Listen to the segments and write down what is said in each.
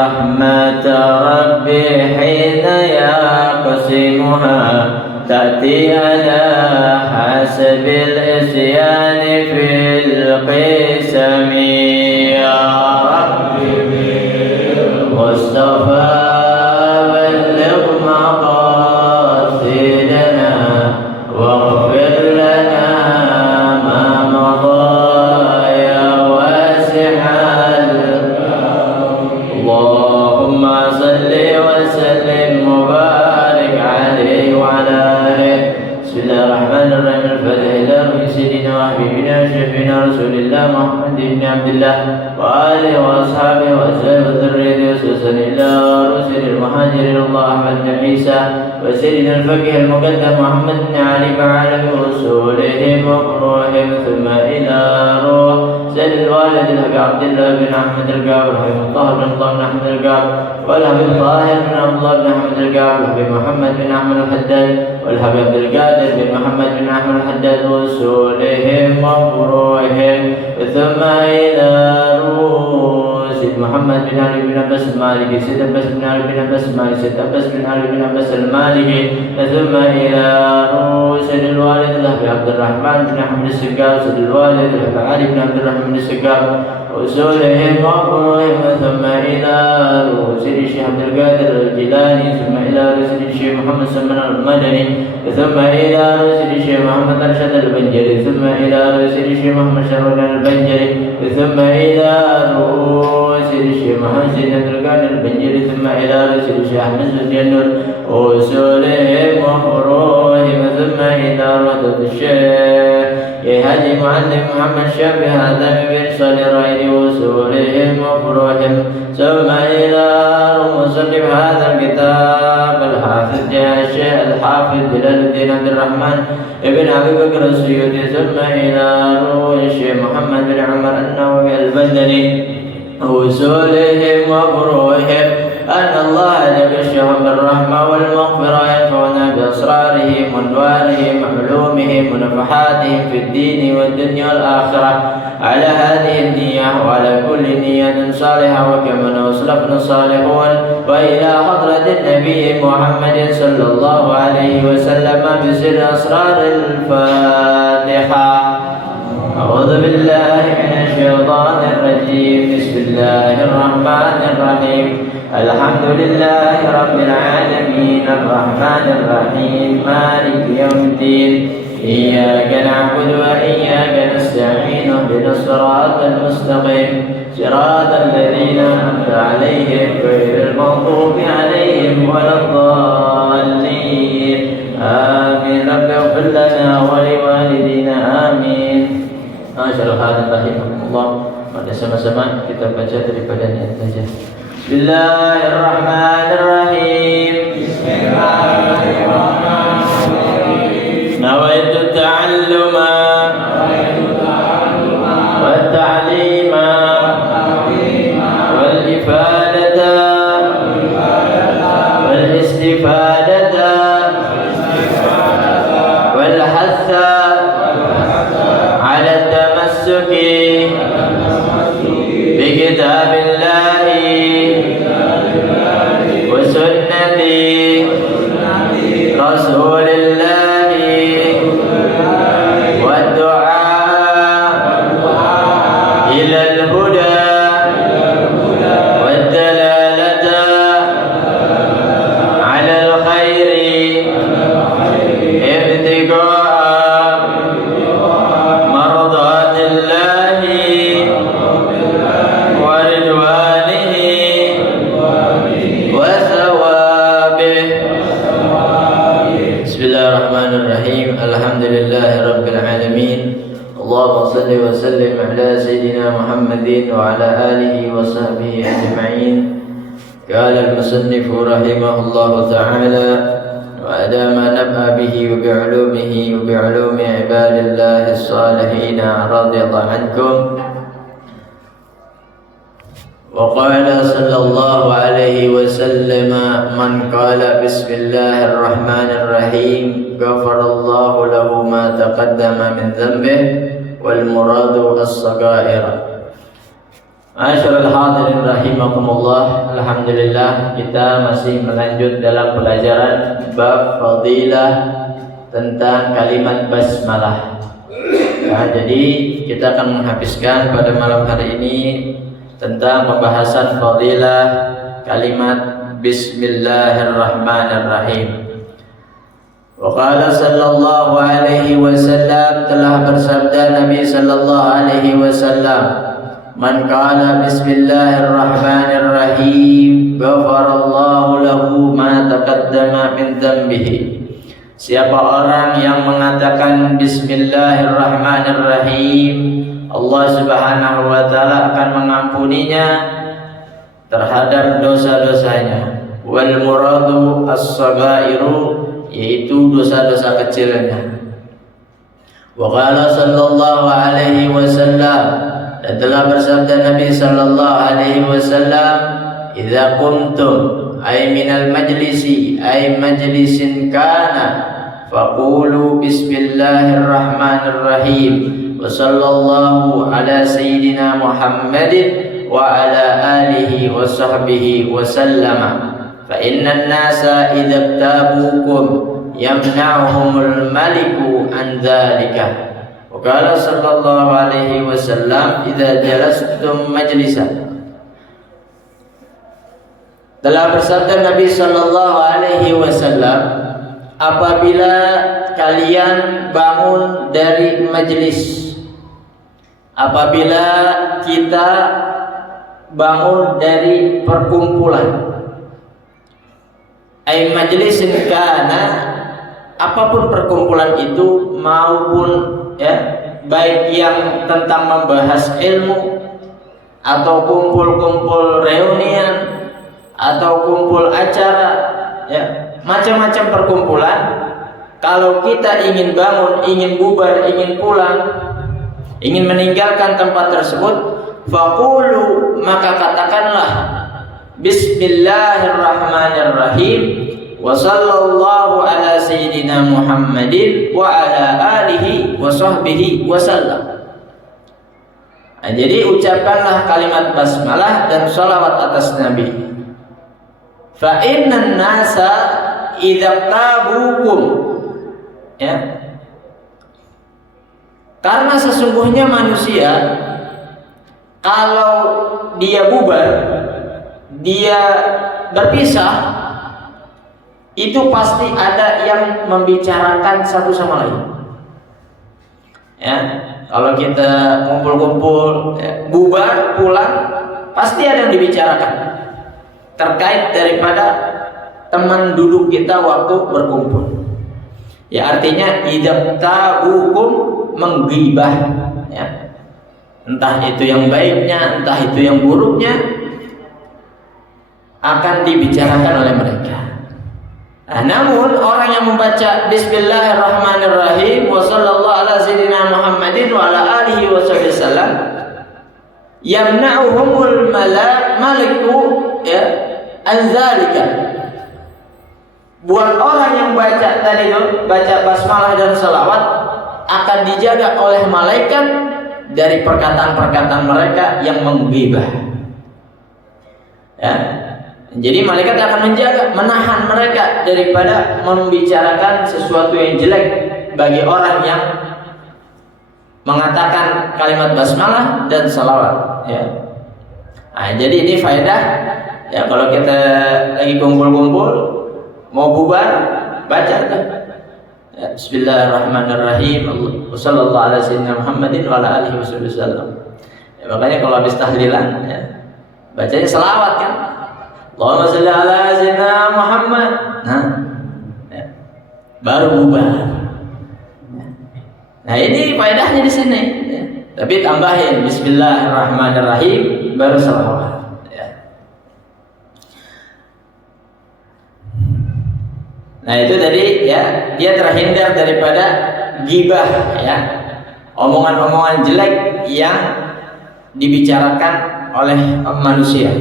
رحمة ربي حين يقسمها تأتي على حسب الإسيان في القسم. يا ربي بالمصطفى بلغ مقاصدنا واغفر لنا ما مضى يا واسع اللهم صل وسلم وبارك عليه وعلى آله. بسم الله الرحمن الرحيم. الفاتحة إلى روح سيدنا وحبيبنا وشفينا رسول الله محمد بن عبد الله وآله وأصحابه وأزواجه وذريته وسلسل إلى رسل المهاجرين الله أحمد بن عيسى وسيدنا الفقيه المقدم محمد بن علي وعلى رسولهم وفروعهم ثم إلى روح سيد الوالد الحبيب عبد الله بن أحمد القاب والحبيب الطاهر بن طه بن أحمد القاب والحبيب طاهر بن عبد الله بن أحمد القاب والحبيب محمد بن أحمد الحداد والحبيب عبد القادر بن محمد بن أحمد الحداد وصولهم وفروعهم ثم إلى روح سيد محمد بن علي بن عباس المالكي سيد عباس بن علي بن عباس المالكي سيد عباس بن علي بن عباس المالكي ثم إلى روح سيد الوالد الحبيب عبد الرحمن بن أحمد السقاف سيد الوالد الحبيب علي بن عبد الرحمن بن السقاف وصولهم وفروعهم ثم إلى روح سيد الشيخ عبد القادر الجيلاني ثم إلى روح سيد الشيخ محمد سلمان المدني ثم إلى روح سيد الشيخ محمد أرشد البنجري ثم إلى روح سيد الشيخ محمد شرون البنجري ثم إلى روح سيد الشيخ محمد سيد عبد القادر البنجري ثم إلى روح سيد الشيخ أحمد سلطان النور وصولهم وفروعهم ثم إلى روح الشيخ يهدي معلم محمد شافي هذا من صالح رأي وصولهم وفروعهم ثم إلى مصنف هذا الكتاب الحافظ الشيخ الحافظ جلال الدين عبد الرحمن ابن أبي بكر السيوطي ثم إلى روح الشيخ محمد بن عمر النووي البدري وصولهم وفروعهم أن الله يغشهم بالرحمة والمغفرة ينفعنا بأسرارهم وأنوارهم وعلومهم ونفحاتهم في الدين والدنيا والآخرة على هذه النية وعلى كل نية صالحة وكما أسلفنا الصالحون وإلى حضرة النبي محمد صلى الله عليه وسلم بسر أسرار الفاتحة. أعوذ بالله من الشيطان الرجيم. بسم الله الرحمن الرحيم. الحمد لله رب العالمين الرحمن الرحيم مالك يوم الدين إياك نعبد وإياك نستعين اهدنا الصراط المستقيم صراط الذين أنعمت عليهم غير المغضوب عليهم ولا الضالين آمين. رب اغفر لنا ولوالدينا آمين. Masyaallah, rahimahullah. Pada sama-sama kita baca daripada niat saja. Bismillahirrahmanirrahim. Bismillahirrahmanirrahim. Nawaitu ta'alluma wa ta'lima wal ifadata wal istifadata wal hatha على التمسك بكتاب الله وسنة رسول الله والدعاء إلى الهدى والدلالة على الخير ابتغاء مرضات الله ورضوانه وثوابه. بسم الله الرحمن الرحيم. الحمد لله رب العالمين. اللهم صل وسلم على سيدنا محمد وعلى آله وصحبه أجمعين. قال المصنف رحمه الله تعالى وأدام نبأ به وبعلومه وبعلوم عباد الله الصالحين رضي الله عنكم. وقال صلى الله عليه وسلم من قال بسم الله الرحمن الرحيم غفر الله له ما تقدم من ذنبه wal muradu as-sagair. Ma'asyiral hadirin rahimakumullah, alhamdulillah kita masih melanjut dalam pelajaran bab fadilah tentang kalimat basmalah. Nah, jadi kita akan menghabiskan pada malam hari ini tentang pembahasan fadilah kalimat Bismillahirrahmanirrahim. Wa qala sallallahu alaihi wasallam, telah bersabda Nabi sallallahu alaihi wasallam, man qala bismillahirrahmanirrahim ghafarallahu lahu ma taqaddama min dhanbihi. Siapa orang yang mengatakan bismillahirrahmanirrahim, Allah Subhanahu wa taala akan mengampuninya terhadap dosa-dosanya. Wal muradu as-sagairu, yaitu dosa-dosa kecilnya. Wa qala sallallahu alaihi wasallam, dan telah bersabda Nabi sallallahu alaihi wasallam, idza kuntum ay minal majlisi ay majlisin kana faqulu bismillahirrahmanirrahim wa sallallahu ala sayyidina Muhammadin wa ala alihi wa sahbihi wa sallama fa innan nasa idza tabukum yamna'uhumul maliku an dzalika. Qala sallallahu alaihi wasallam, idza jalastum majlisan. Telah bersabda Nabi sallallahu alaihi wasallam, apabila kalian bangun dari majlis, apabila kita bangun dari perkumpulan, ay majlisin kana, apapun perkumpulan itu, maupun ya, baik yang tentang membahas ilmu atau kumpul-kumpul reunian atau kumpul acara, ya, macam-macam perkumpulan. Kalau kita ingin bangun, ingin bubar, ingin pulang, ingin meninggalkan tempat tersebut, faqulu, maka katakanlah bismillahirrahmanirrahim wa sallallahu ala sayyidina Muhammadin wa ala alihi wa sahbihi wa sallam. Nah, jadi ucapkanlah kalimat basmalah dan salawat atas Nabi. Fa innan nasa idza tabukum, ya, karena sesungguhnya manusia kalau dia bubar, dia berpisah, itu pasti ada yang membicarakan satu sama lain. Ya, kalau kita kumpul-kumpul, ya, bubar, pulang, pasti ada yang dibicarakan terkait daripada teman duduk kita waktu berkumpul. Ya, artinya idabtabukum, menggibah, ya. Entah itu yang baiknya, entah itu yang buruknya, akan dibicarakan oleh mereka. Nah, namun orang yang membaca bismillahirrahmanirrahim wa sallallahu ala sayyidina Muhammadin wa ala alihi wa sallam, yamna'uhumul maliku, ya, anzalika. Buat orang yang baca tadi itu, baca basmalah dan salawat, akan dijaga oleh malaikat dari perkataan-perkataan mereka yang menggibah. Ya. Jadi malaikat akan menjaga, menahan mereka daripada membicarakan sesuatu yang jelek bagi orang yang mengatakan kalimat basmalah dan salawat, ya. Nah, jadi ini faedah, ya, kalau kita lagi kumpul-kumpul mau bubar, baca tuh, ya, bismillahirrahmanirrahim sallallahu ala sayyidina Muhammadin wa ala alihi wasallam. Ya, makanya kalau habis tahlilan, ya, bacanya salawat kan, Allahumma shalli ala sayyidina Muhammad. Nah, ya, baru bubar. Nah, ini faedahnya di sini. Ya. Tapi tambahin bismillahirrahmanirrahim baru salawat. Ya. Nah, itu tadi, ya, dia terhindar daripada ghibah, ya, omongan-omongan jelek yang dibicarakan oleh manusia.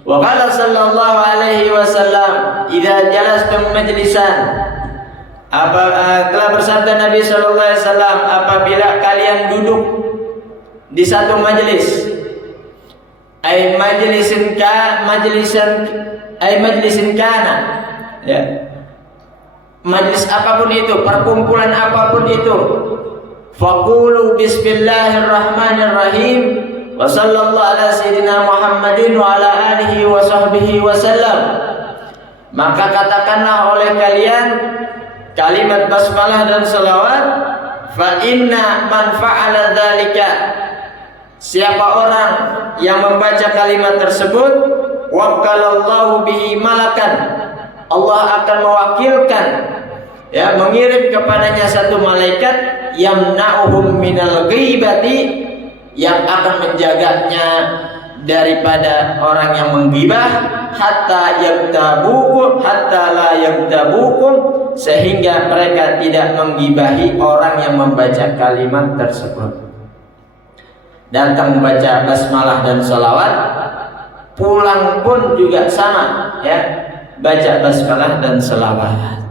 Wa qala sallallahu alaihi wasallam, idza jalastum majlisan, Telah bersabda Nabi sallallahu alaihi wasallam, apabila kalian duduk di satu majelis, majlisin kana, ya, majlis apapun itu, perkumpulan apapun itu, faqulu bismillahirrahmanirrahim wa sallallahu ala sayyidina Muhammadin wa ala alihi wa sahbihi wa sallam. Maka katakanlah oleh kalian kalimat basmalah dan salawat. Fa inna man fa'ala dzalika, siapa orang yang membaca kalimat tersebut, wakalallahu bihi malakan, Allah akan mewakilkan, ya, mengirim kepadanya satu malaikat, yamna'uhum minal ghibati, yang akan menjaganya daripada orang yang menggibah, hatta la yagtabukum, sehingga mereka tidak menggibahi orang yang membaca kalimat tersebut. Datang membaca basmalah dan salawat, pulang pun juga sama, ya, baca basmalah dan salawat,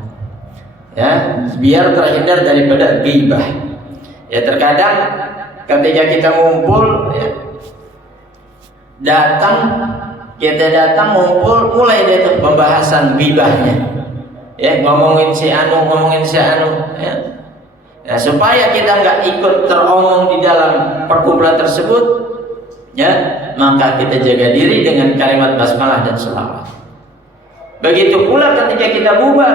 ya, biar terhindar daripada ghibah. Ya, terkadang ketika kita ngumpul, ya, kita datang ngumpul, mulai deh tuh pembahasan ghibahnya, ya, ngomongin si anu, ya. Nah, supaya kita nggak ikut teromong di dalam perkumpulan tersebut, ya, maka kita jaga diri dengan kalimat basmalah dan salawat. Begitu pula ketika kita bubar,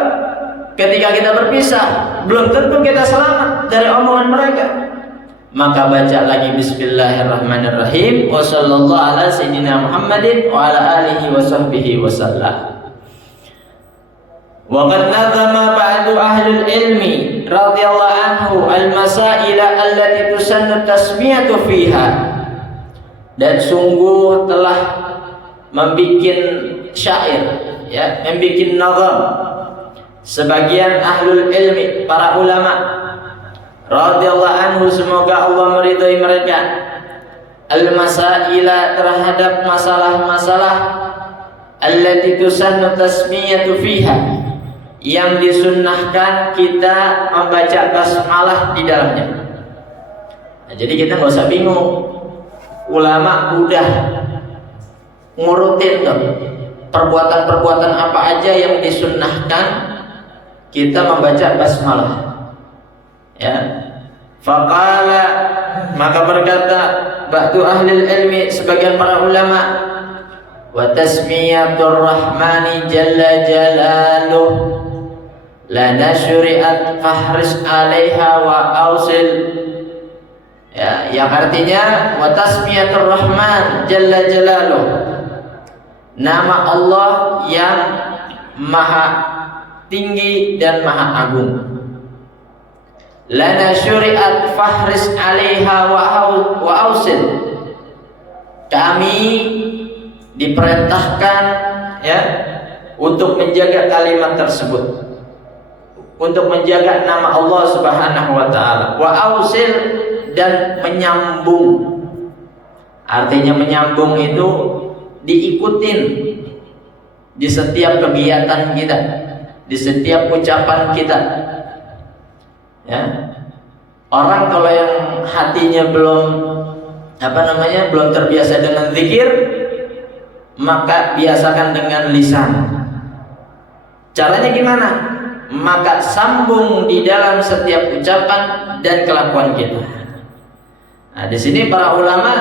ketika kita berpisah, belum tentu kita selamat dari omongan mereka. Maka baca lagi bismillahirrahmanirrahim wa sallallahu ala sayyidina Muhammadin wa ala alihi wa sahbihi wa sallam. Wa qad nazama ba'du ahli ilmi radhiyallahu anhu al-masaila allati tusannu tasmiyatu fiha. Dan sungguh telah membikin syair, ya, membikin nazam sebagian ahlul ilmi, para ulama radhiyallahu anhu, semoga Allah meridhai mereka, al-masaila, terhadap masalah-masalah allati tusannu tasmiyatu fiha, yang disunnahkan kita membaca basmalah di dalamnya. Nah, jadi kita nggak usah bingung, ulama udah ngurutin tuh perbuatan-perbuatan apa aja yang disunnahkan kita membaca basmalah, ya. Faqala, maka berkata ba'du ahli ilmi, sebagian para ulama, wa tasmiyatur rahmani jalla jalaluh lana syuri'at fahris alaiha wa ausil, ya, yang artinya wa tasmiyatur rahman jalla jalaluh, nama Allah yang maha tinggi dan maha agung. Lana syuri'at fahris alaiha wa ausil, kami diperintahkan, ya, untuk menjaga kalimat tersebut, untuk menjaga nama Allah Subhanahu wa taala. Wa ausil, dan menyambung. Artinya menyambung itu diikutin di setiap kegiatan kita, di setiap ucapan kita, ya. Orang kalau yang hatinya belum belum terbiasa dengan zikir, maka biasakan dengan lisan. Caranya gimana? Maka sambung di dalam setiap ucapan dan kelakuan kita. Nah, di sini para ulama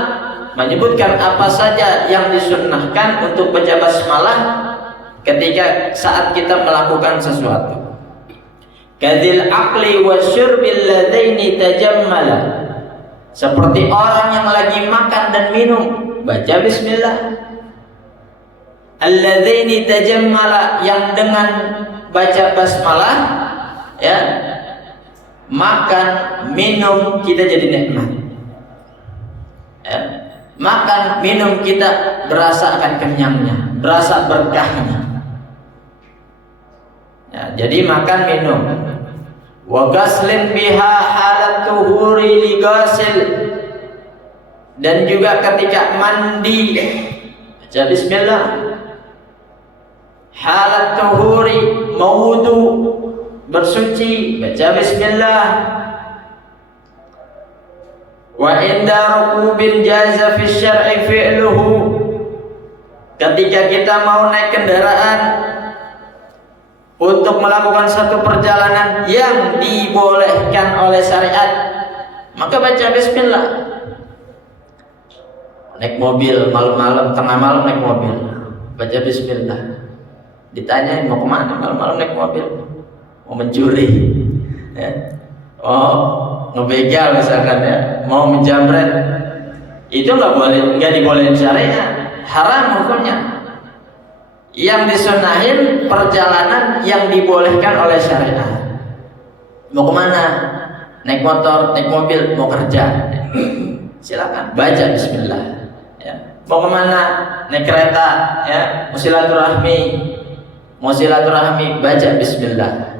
menyebutkan apa saja yang disunnahkan untuk baca basmalah ketika saat kita melakukan sesuatu. Kadzil aqli wasyurbil ladaini tajammala, seperti orang yang lagi makan dan minum, baca bismillah. Alladaini tajammala, yang dengan baca basmalah, ya, makan minum kita jadi nikmat, ya. Makan minum kita berasa akan kenyangnya, berasa berkahnya, ya. Jadi makan minum. Wa ghaslin biha halat tuhuri li ghasil, dan juga ketika mandi baca bismillah. Halat tuhuri, mawudu, bersuci baca bismillah. Wa inda rukubil jaza fi syar'i fi'luhu, ketika kita mau naik kendaraan untuk melakukan satu perjalanan yang dibolehkan oleh syariat, maka baca bismillah. Naik mobil malam-malam, tengah malam naik mobil, baca bismillah. Ditanyain mau kemana malam-malam naik mobil? Mau mencuri, ya. Ngebegal misalkan, ya, mau menjamret, itu nggak dibolehin syariat, haram hukumnya. Yang disunahin perjalanan yang dibolehkan oleh syariat. Mau kemana? Naik motor, naik mobil, mau kerja, silakan baca bismillah. Ya. Mau kemana? Naik kereta, ya, mau silaturahmi, baca bismillah.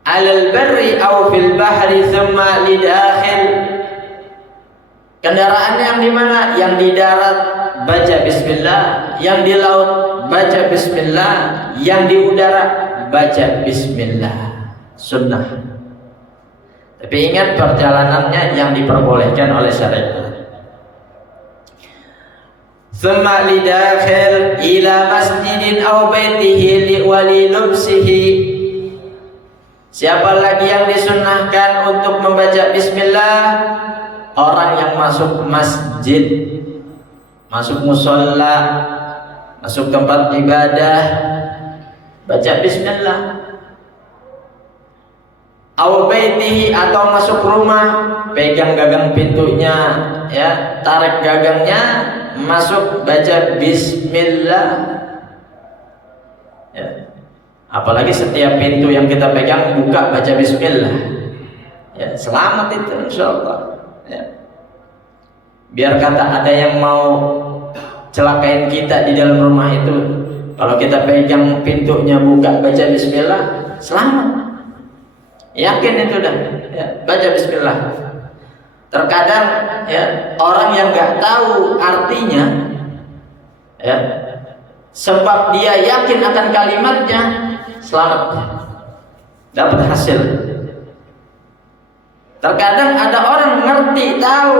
Alal barri aw fil bahri thumma lidakhil, kendaraan yang di mana? Yang di darat baca bismillah, yang di laut baca bismillah, yang di udara baca bismillah. Sunnah. Tapi ingat perjalanannya yang diperbolehkan oleh syariat. Thumma lidakhil ila masjidin aw baitihi wa li lubsihi. Siapa lagi yang disunnahkan untuk membaca bismillah? Orang yang masuk masjid, masuk musola, masuk tempat ibadah, baca bismillah. Aw baitihi, atau masuk rumah, pegang gagang pintunya, ya, tarik gagangnya, masuk baca bismillah. Ya. Apalagi setiap pintu yang kita pegang buka baca bismillah, ya, selamat itu insyaallah, ya. Biar kata ada yang mau celakain kita di dalam rumah itu, kalau kita pegang pintunya buka baca bismillah, selamat, yakin itu dah, ya, baca bismillah. Terkadang, ya, orang yang nggak tahu artinya, ya, sebab dia yakin akan kalimatnya, selamat, dapat hasil. Terkadang ada orang ngerti, tahu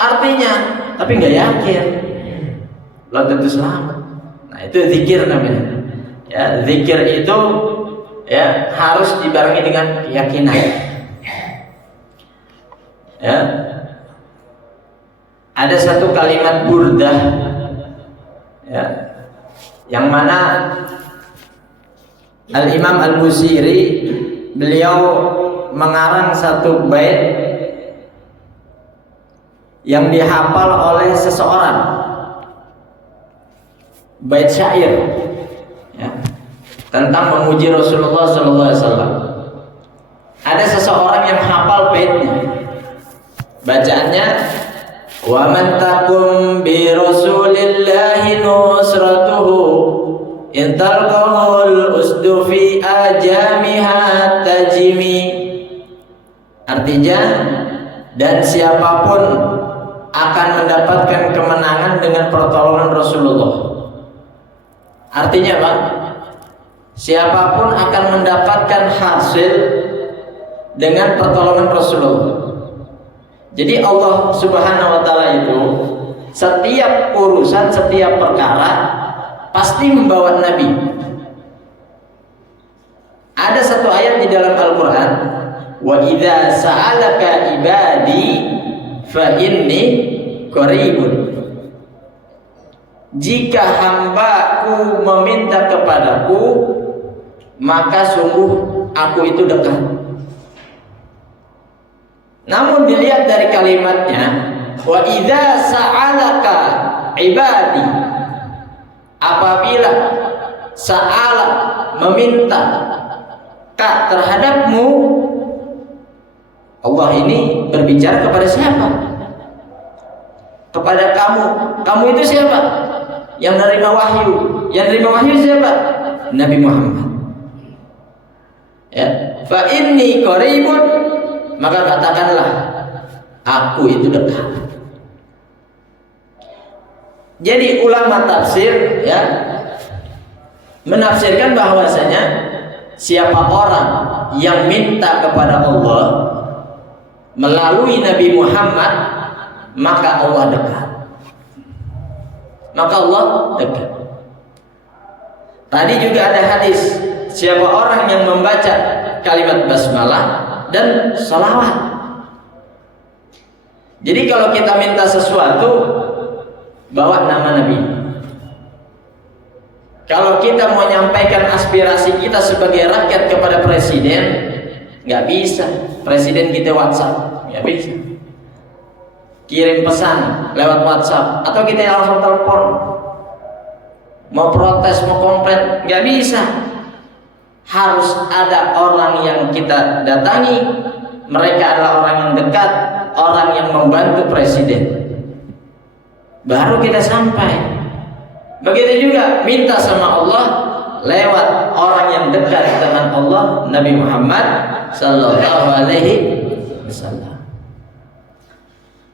artinya, tapi nggak yakin, belum tentu selamat. Nah, itu zikir namanya. Ya, zikir itu, ya, harus dibarengi dengan keyakinan. Ya, ada satu kalimat burdah, ya, yang mana Al-Imam Al-Busiri, beliau mengarang satu bait yang dihafal oleh seseorang, bait syair, ya, tentang memuji Rasulullah SAW. Ada seseorang yang hafal baitnya, bacaannya, wa man takum bi rasulillahi nusratuhu intalqahul usdu fi ajamiha tajimi. Artinya, dan siapapun akan mendapatkan kemenangan dengan pertolongan Rasulullah. Artinya apa? Siapapun akan mendapatkan hasil dengan pertolongan Rasulullah. Jadi Allah Subhanahu wa taala itu setiap urusan, setiap perkara pasti membawa Nabi. Ada satu ayat di dalam Al-Quran, wa idza sa'alaka ibadi fa inni qaribun. Jika hambaku meminta kepadaku, maka sungguh aku itu dekat. Namun dilihat dari kalimatnya, wa idza sa'alaka ibadi, apabila sa'ala meminta ka terhadapmu, Allah ini berbicara kepada siapa? Kepada kamu. Kamu itu siapa? Yang menerima wahyu. Yang menerima wahyu siapa? Nabi Muhammad. Ya, fa inni qaribun, maka katakanlah aku itu dekat. Jadi ulama tafsir, ya, menafsirkan bahwasanya siapa orang yang minta kepada Allah melalui Nabi Muhammad, maka Allah dekat. Maka Allah dekat. Tadi juga ada hadis, siapa orang yang membaca kalimat basmalah dan salawat. Jadi kalau kita minta sesuatu, bawa nama Nabi. Kalau kita mau menyampaikan aspirasi kita sebagai rakyat kepada presiden, nggak bisa. Presiden kita WhatsApp, nggak bisa. Kirim pesan lewat WhatsApp, atau kita langsung telepon. Mau protes, mau komplain, nggak bisa. Harus ada orang yang kita datangi. Mereka adalah orang yang dekat, orang yang membantu presiden. Baru kita sampai. Begitu juga minta sama Allah lewat orang yang dekat dengan Allah, Nabi Muhammad sallallahu alaihi wasallam.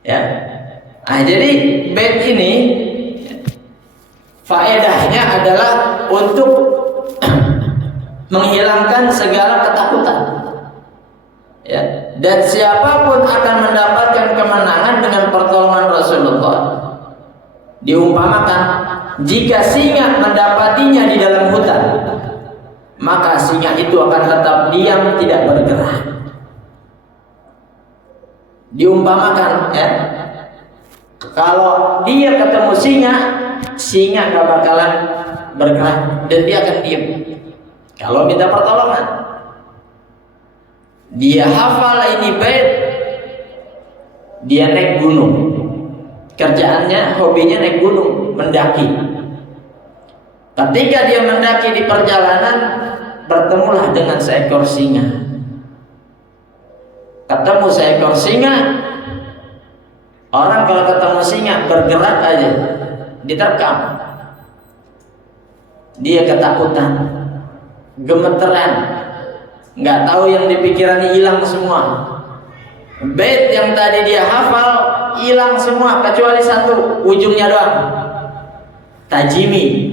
Ya. Nah, jadi bait ini faedahnya adalah untuk menghilangkan segala ketakutan. Ya, dan siapapun akan mendapatkan kemenangan dengan pertolongan Rasulullah. Diumpamakan, jika singa mendapatinya di dalam hutan, maka singa itu akan tetap diam, tidak bergerak. Diumpamakan, ya, kalau dia ketemu singa, singa gak bakalan bergerak dan dia akan diam. Kalau minta pertolongan, dia hafal ini bait, dia naik gunung. Kerjaannya, hobinya naik gunung, mendaki. Ketika dia mendaki di perjalanan, bertemulah dengan seekor singa. Ketemu seekor singa. Orang kalau ketemu singa bergerak aja, diterkam. Dia ketakutan, gemeteran, nggak tahu yang dipikirannya, hilang semua. Bait yang tadi dia hafal hilang semua kecuali satu, ujungnya doang, tajimi.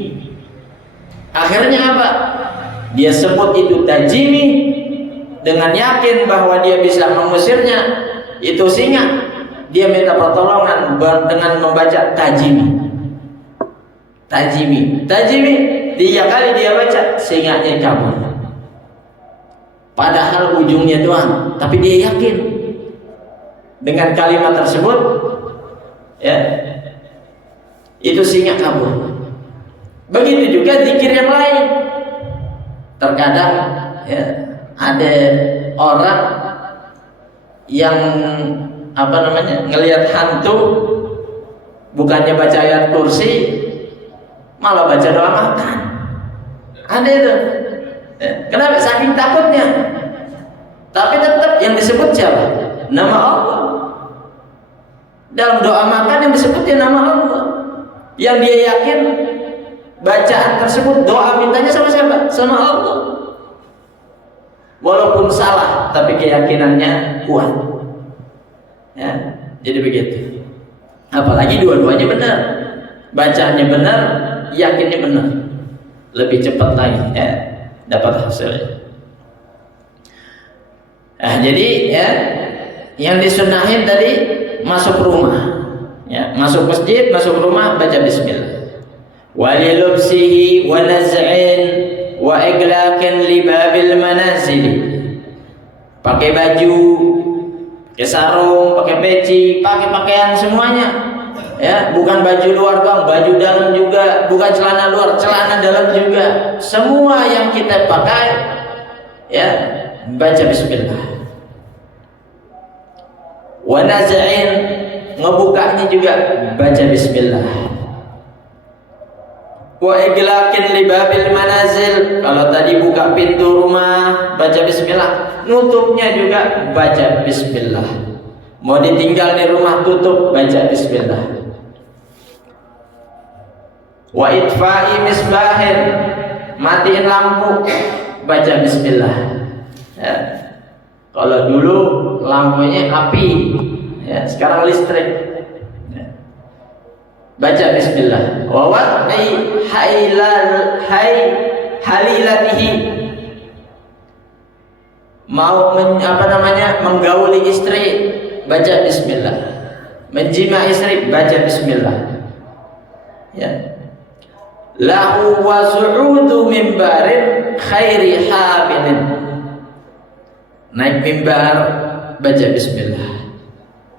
Akhirnya apa? Dia sebut itu tajimi dengan yakin bahwa dia bisa mengusirnya itu singa. Dia minta pertolongan dengan membaca tajimi. Tajimi, tajimi. 3 kali dia baca, singanya kabur. Padahal ujungnya doang, tapi dia yakin dengan kalimat tersebut, ya, itu singa kabur. Begitu juga zikir yang lain. Terkadang, ya, ada orang yang ngelihat hantu, bukannya baca ayat kursi, malah baca doa makan. Ada itu. Ya, kenapa? Saking takutnya. Tapi tetap yang disebut siapa? Nama Allah. Dalam doa makan yang disebutnya nama Allah. Yang dia yakin bacaan tersebut, doa mintanya sama siapa? Sama Allah. Walaupun salah, tapi keyakinannya kuat. Ya, jadi begitu. Apalagi dua-duanya benar. Bacaannya benar, yakinnya benar. Lebih cepat lagi, ya, dapat hasilnya. Nah, jadi, ya, yang disunahin tadi masuk rumah, ya, masuk masjid, masuk rumah, baca bismillah. Walilubsihi wa naz'in wa iglaqin li babil manazil. Pakai baju, pakai sarung, pakai peci, pakai pakaian semuanya. Ya, bukan baju luar doang, baju dalam juga, bukan celana luar, celana dalam juga. Semua yang kita pakai, ya, baca bismillah. Wa naz'in, ngebukanya juga baca bismillah. Wa iglaqin li babil manazil, kalau tadi buka pintu rumah baca bismillah, nutupnya juga baca bismillah. Mau ditinggal di rumah tutup, baca bismillah. Wa itfa'i misbahin, matiin lampu, baca bismillah. Ya. Kalau dulu lampunya api, ya, sekarang listrik. Ya. Baca bismillah. Wa wad'i halilatihi, mau menggauli istri, baca bismillah. Menjima istri, baca bismillah. Ya. Lahu wa su'udu mimbarin khairi habilin. Naik mimbar, baca bismillah.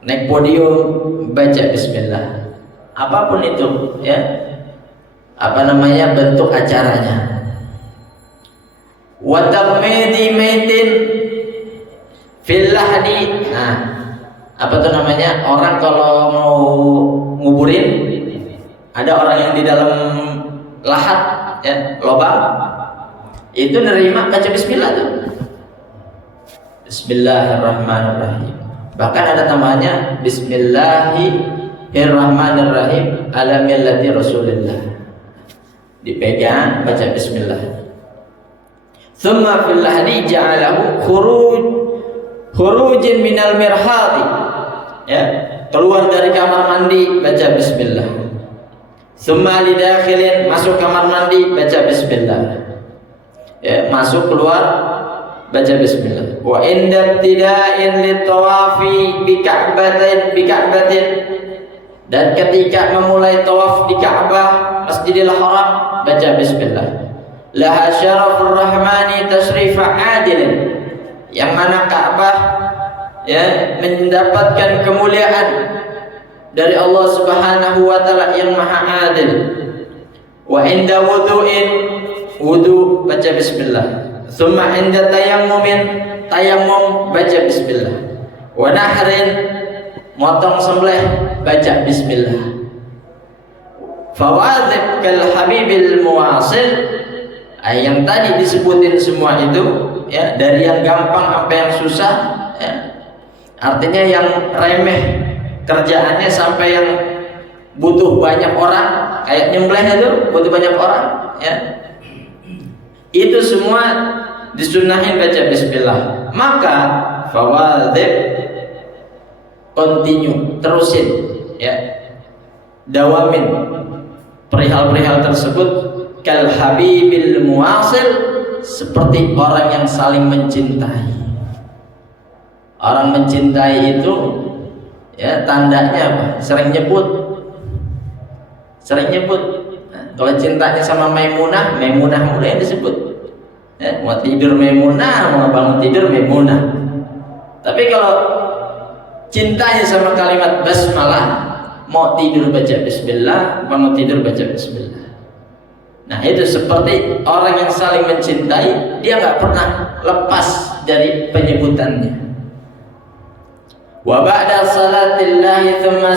Naik podium, baca bismillah. Apapun itu, ya. Bentuk acaranya. Wa taqmidi maitin fil lahdi. Nah, orang kalau mau nguburin, ada orang yang di dalam lahat, ya, lubang, itu nerima baca bismillah tuh. Bismillahirrahmanirrahim. Bahkan ada tambahannya Bismillahirrahmanirrahim ala millati Rasulillah. Dipegang, baca bismillah. Thumma fil lahdi ja'alahu khurujin minal mirhadi. Ya, keluar dari kamar mandi, baca bismillah. Thumma lidakhilin, masuk kamar mandi, baca bismillah. Ya, masuk keluar, baca bismillah. Wa inda ibtida'in litawafi bi Ka'batin, dan ketika memulai tawaf di Ka'bah, Masjidil Haram, baca bismillah. Laha syarafur rahmani tasrifa adilin, yang mana Ka'bah, ya, mendapatkan kemuliaan dari Allah Subhanahu wa taala yang Maha Adil. Wa inda wudu, baca bismillah. Tsumma inda tayammum, baca bismillah. Wa nahrin, motong sembelih, baca bismillah. Fawadhib kal habibil muwasil, yang tadi disebutin semua itu, ya, dari yang gampang sampai yang susah, ya. Artinya yang remeh kerjaannya sampai yang butuh banyak orang, kayak nyembelih itu butuh banyak orang, ya. Itu semua disunahin baca bismillah. Maka fawadhib, continue, terusin, ya, dawamin perihal-perihal tersebut. Kal habibil muwasil, seperti orang yang saling mencintai. Orang mencintai itu, ya, tandanya apa? Sering nyebut. Nah, kalau cintanya sama Maimunah mulai yang disebut. Ya, mau tidur Maimunah, mau bangun tidur Maimunah. Tapi kalau cintanya sama kalimat basmalah, mau tidur baca bismillah, bangun tidur baca bismillah. Nah, itu seperti orang yang saling mencintai, dia nggak pernah lepas dari penyebutannya. Wa ba'da salatillahi thumma